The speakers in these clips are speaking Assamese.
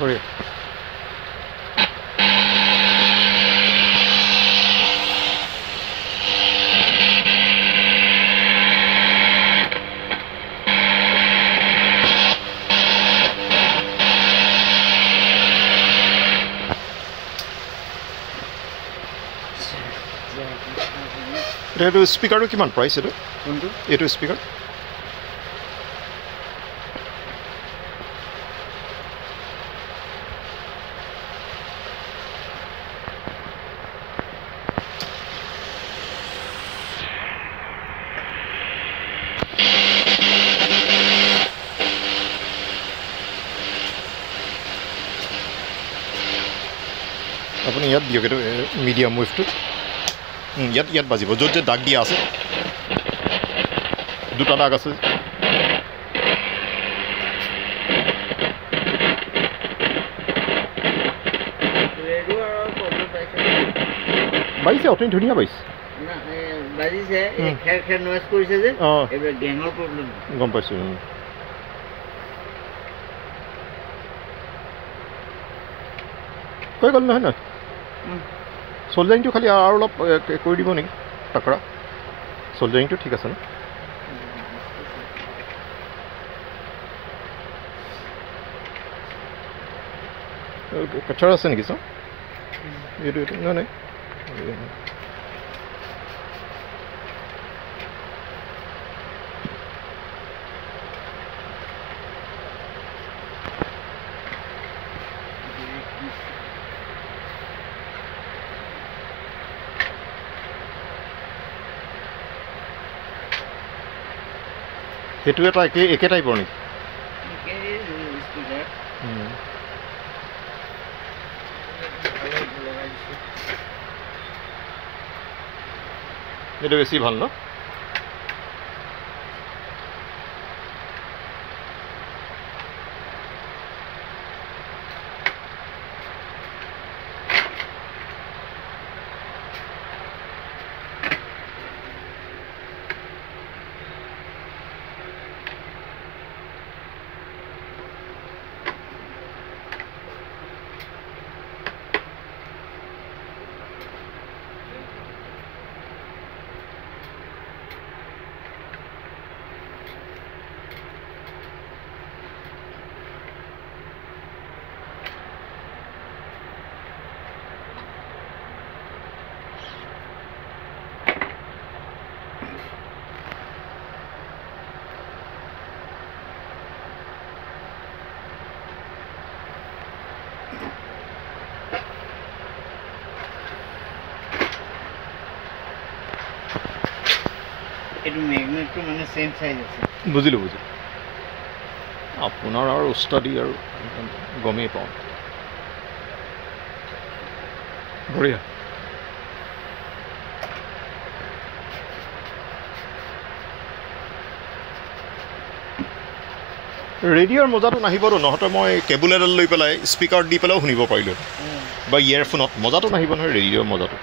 বঢ়িয়া এইটো স্পীকাৰটো কিমান প্ৰাইচ এইটো কোনটো এইটো স্পীকাৰ আপুনি ইয়াত দিয়ক এইটো মিডিয়াম ৱেভটো ইয়াত বাজিব য'ত যে দাগ দিয়া আছে দুটা দাগ আছে বাজিছে অতি ধুনীয়া বাজিছে গম পাইছোঁ হৈ গ'ল নহয় নহয় চল্ডাৰিংটো খালি আৰু অলপ কৰি দিব নেকি টাকৰা চল্ডাৰিংটো ঠিক আছে ন কেচাৰ আছে নেকি চাওঁ এইটো নাই নাই সেইটো এটা একে টাইপৰ নেকি এইটো বেছি ভাল ন বুজিলোঁ আপোনাৰ আৰু উস্তাদি আৰু গমেই পাওঁ বঢ়িয়া ৰেডিঅ'ৰ মজাটো নাহিবতো নহতে মই কেবুল এডাল লৈ পেলাই স্পীকাৰ দি পেলাইও শুনিব পাৰিলোঁ বা ইয়েৰফোনত মজাটো নাহিব নহয় ৰেডিঅ'ৰ মজাটো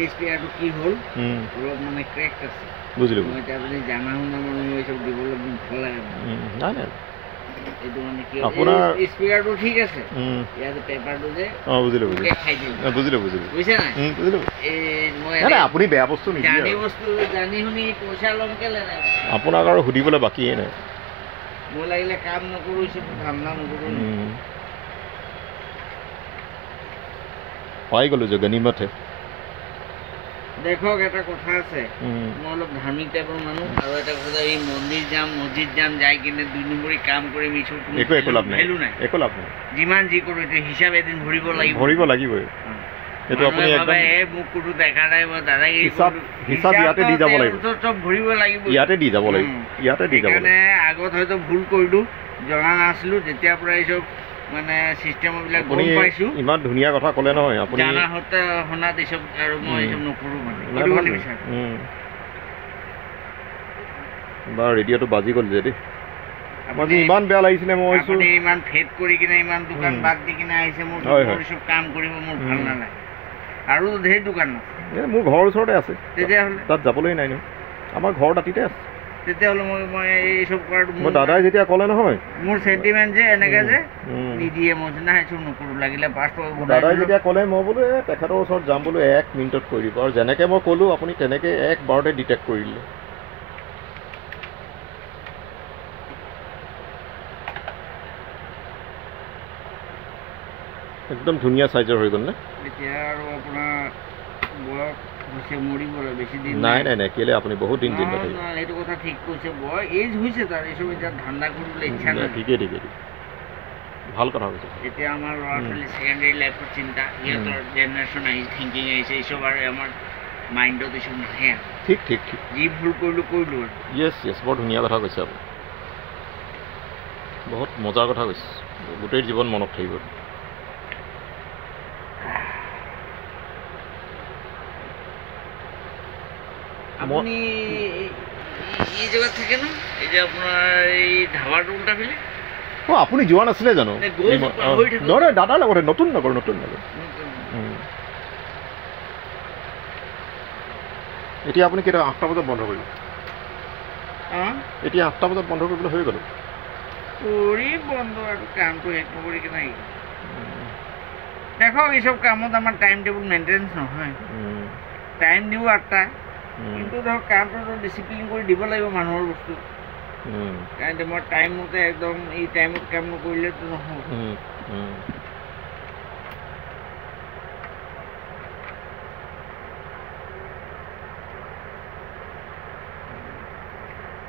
এই স্পীকাৰটো কি হ'ল অলপ মানে ক্ৰেক আছে বুজিলোঁ মই এতিয়া আপুনি জানা শুনা মানুহ এইসব দিবলৈ ভাল লাগে নাই নাই এইটো মানে কি আপোনাৰ স্পীকাৰটো ঠিক আছে ইয়াত পেপাৰটো যে বুজিলোঁ বুজিলোঁ বুজিছে নাই বুজিলোঁ মই আপুনি বেয়া বস্তু জানি শুনি পইচা ল'ম কেলে নাই আপোনাক আৰু সুধিবলৈ বাকীয়ে নাই মই লাগিলে কাম নকৰোঁ সেইটো ধান্দা নকৰোঁ পাই গ'লোঁ যে গণিমতহে দেখক এটা কথা আছে মই অলপ ধাৰ্মিক টাইপৰ মানুহ আৰু এটা কথা এই মন্দিৰ যাম মছজিদ যাম যাই কিনে 2 নম্বৰী কাম কৰি মিছো একো লাভ নাই যিমান যি কৰোঁ এইটো হিচাপ এদিন ভৰিব লাগিবই এইটো আপুনি একদম মোক কোনো দেখা নাই মই দাদাগিৰি হিচাপ ইয়াতে দি যাব লাগিব চব ভৰিব লাগিব ইয়াতে দি যাব লাগিব সেইকাৰণে আগত হয়তো ভুল কৰিলোঁ জনা নাছিলোঁ যেতিয়াৰ পৰা এইসব মানে চিষ্টেমবিলাক গম পাইছোঁ ইমান ধুনীয়া কথা ক'লে নহয় আপুনি জানা হতে শুনাত এইসব আৰু মই এইসব নকৰোঁ মানে বা ৰেডিঅ'টো বাজি গ'ল যে দেই আপুনি ইমান বেয়া লাগিছিলে মই আপুনি ইমান ফেট কৰি কিনে ইমান দোকান বাদ দি কিনে আহিছে মোৰ এইসব কাম কৰিব মোৰ ভাল নালাগে আৰু ঢেৰ দোকান আছে মোৰ ঘৰৰ ওচৰতে আছে তেতিয়াহ'লে তাত যাবলৈ নাই নহয় আমাৰ ঘৰ দাঁতিতে আছে তেতিয়াহ'লে মই এইসব কৰাটো দাদাই যেতিয়া ক'লে নহয় মোৰ চেণ্টিমেণ্ট যে এনেকৈ যে নিদিয়ে মই নাই চব নকৰোঁ লাগিলে পাঁচশ দাদাই যেতিয়া ক'লে মই বোলো তেখেতৰ ওচৰত যাম বোলো 1 মিনিটত কৰি দিব আৰু যেনেকৈ মই ক'লোঁ আপুনি তেনেকৈ একবাৰতে ডিটেক্ট কৰি দিলে একদম ধুনীয়া চাইজৰ হৈ গ'ল নে এতিয়া আৰু আপোনাৰ বয়স হৈছে মৰিবলৈ বেছি দিন নাই কেলে আপুনি বহুত দিন দিন থাকিব এইটো কথা ঠিক কৈছে বয়স এজ হৈছে তাৰ এইসব এতিয়া ধান্দা কৰিবলৈ ইচ্ছা নাই ঠিকেই ভাল কথা কৈছে এতিয়া আমাৰ ল'ৰা ছোৱালী ছেকেণ্ডেৰী লাইফৰ চিন্তা সিহঁতৰ জেনেৰেশ্যন থিংকিং আহিছে এইসব আৰু আমাৰ মাইণ্ডত এইসব নাহে ঠিক যি ভুল কৰিলোঁ য়েছ বৰ ধুনীয়া কথা কৈছে আপুনি বহুত মজাৰ কথা কৈছে গোটেই জীৱন মনত থাকিব আপুনি এই জেগাত থাকে ন এই যে আপোনাৰ এই ধাবাটো উল্টা ফেলে আপুনি যোৱা নাছিলে জানো নহয় দাদাৰ লগতে নতুন নগৰ এতিয়া আপুনি কেতিয়া 8টা বজাত বন্ধ কৰিব এতিয়া 8টা বজাত বন্ধ কৰিবলৈ হৈ গ'ল বন্ধ আৰু কামটো শেষ নকৰি কেনে দেখক এইসব কামত আমাৰ টাইম টেবুল মেইনটেনেন্স নহয় টাইম দিওঁ 8টা কিন্তু ধৰক কামটো ডিচিপ্লিন কৰি দিব লাগিব মানুহৰ বস্তু কাৰণ মই টাইম মতে একদম এই টাইমত কাম নকৰিলেতো নহ'ব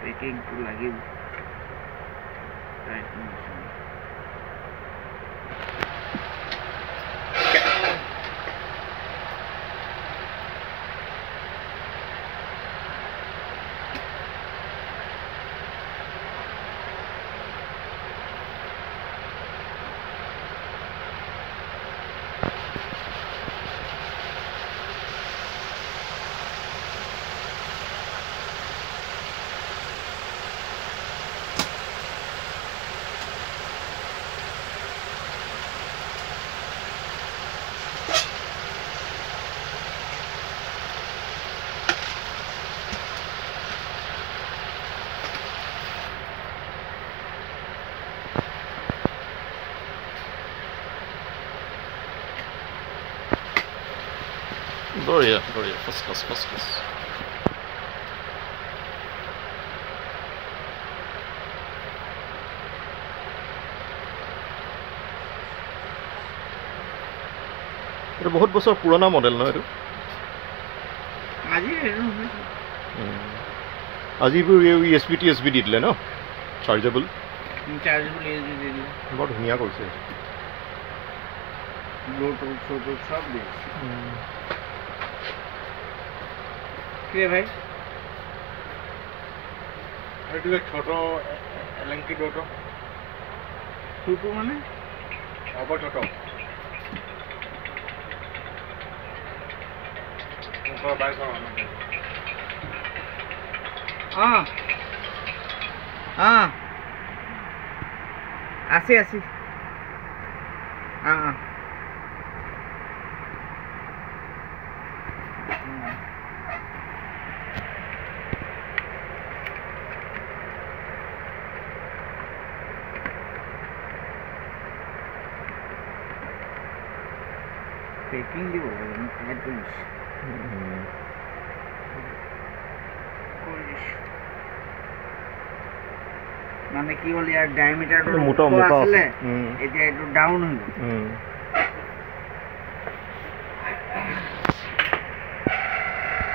পেকিংটো লাগিব Börja, fast. এটা বহুত বছৰ পুৰণা মডেল ন এইটো আজি USB TSB দি দিলে ন চাৰ্জেবল বৰ ধুনীয়া কৰিছে ব্লুটুথ সব দিয়েছে কে ভাই এটা ছোট এলএনকি ডটো ছোট মানে আবার ছোট উপর বাই করো আসি পেকিং দিব মানে কি হ'ল ইয়াৰ ডায়ামিটাৰটো মোটা আছিলে এতিয়া এইটো ডাউন হৈ গ'ল